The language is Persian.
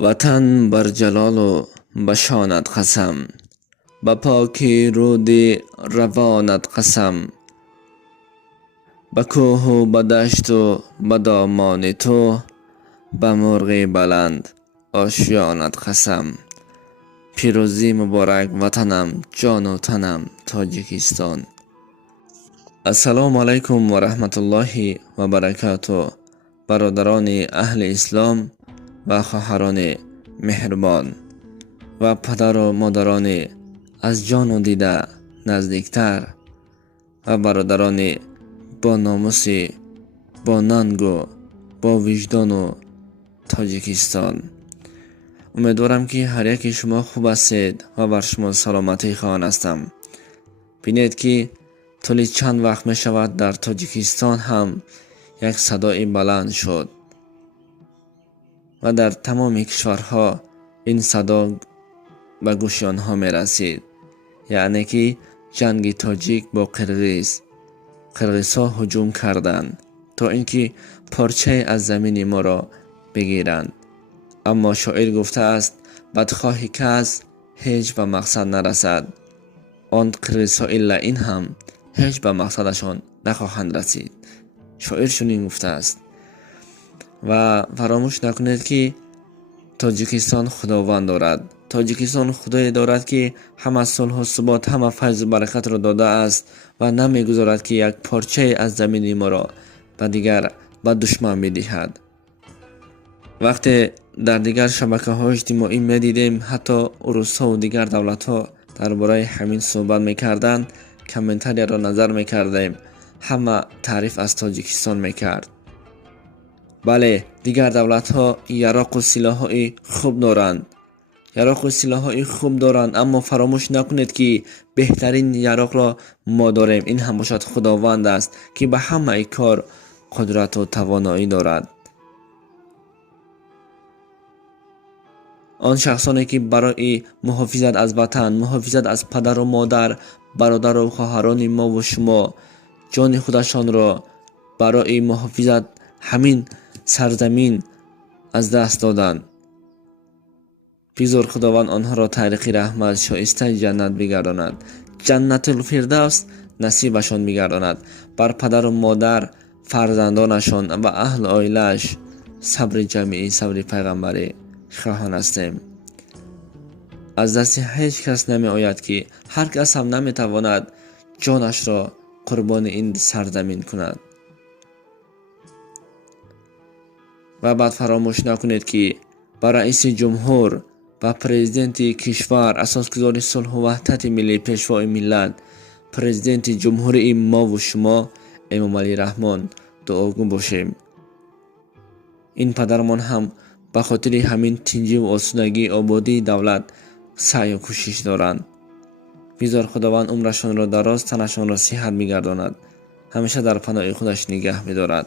وطن بر جلال و بشانت قسم، به پاکی رود روانت قسم. به کوه و به دشت و به دامان تو، به مرغ بلند آشیانت قسم. پیروزی مبارک وطنم، جان و تنم تاجیکستان. السلام علیکم و رحمت الله و برکاته. برادران اهل اسلام و خواهران مهربان و پدر و مادران از جان و دیده نزدیکتر و برادران با ناموس، با ننگ و با وجدان و تاجیکستان، امیدوارم که هر یک شما خوب هستید و بر شما سلامتی خواهان هستم. بینید که طول چند وقت می شود در تاجیکستان هم یک صدای بلند شد و در تمام کشورها این صدا به گوش آنها می رسید. یعنی که جنگ تاجیک با قرغیزها هجوم کردند تا اینکه پارچه از زمین ما را بگیرند. اما شاعر گفته است بدخواهی کس هیچ به مقصد نرسد. آن قرغیزها الا این هم هیچ به مقصدشان نخواهند رسید. شاعر چنین گفته است. و فراموش نکنید که تاجیکستان خداوند دارد. تاجیکستان خدای دارد که همه صلح و ثبات، همه فیض و برکت را داده است و نمیگذارد که یک پارچه از زمین ما را به دیگر به دشمن بدهد. وقتی در دیگر شبکه‌های اجتماعی می‌دیدیم حتی روس‌ها و دیگر دولت‌ها درباره همین صحبت می‌کردند، کامنتاری را نظر می‌کردیم، همه تعریف از تاجیکستان می‌کرد. بله، دیگر دولت‌ها یراق و سلاح‌های خوب دارند، اما فراموش نکنید که بهترین یراق را ما داریم. این هم باشد خداوند است که به همه کار قدرت و توانایی دارد. آن شخصانی که برای محافظت از وطن، محافظت از پدر و مادر، برادر و خواهران ما و شما جان خودشان را برای محافظت همین سرزمین از دست دادند، بزرگ خداوند آنها را طریق رحمت شایسته جنت بگرداند، جنت الفردوس نصیبشان بگرداند. بر پدر و مادر، فرزندانشان و اهل عائله‌اش صبر جمیعی، صبر پیغمبری خواهان هستیم. از دست هیچ کس نمی آید که هر کس هم نمی تواند جانش را قربان این سرزمین کند. و بعد فراموش نکنید که با رئیس جمهور و پرزیدنت کشور، اساسگزار صلح و وحدت ملی، پیشوای ملت، پرزیدنت جمهوری ما و شما امام علی رحمان دعاگو باشیم. این پدرمان هم به خاطر همین تنجی و آسودگی آبادی دولت سعی و کوشش دارند. بزرگ خداوند عمرشان را دراز، تنشان را صحت می‌گرداند، همیشه در پناه خودش نگه می‌دارد.